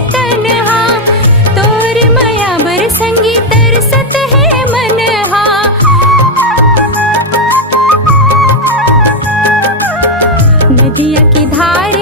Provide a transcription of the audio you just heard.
तन्हा, तोर माया बर संगी तरसत है मनहा। नदिया की धार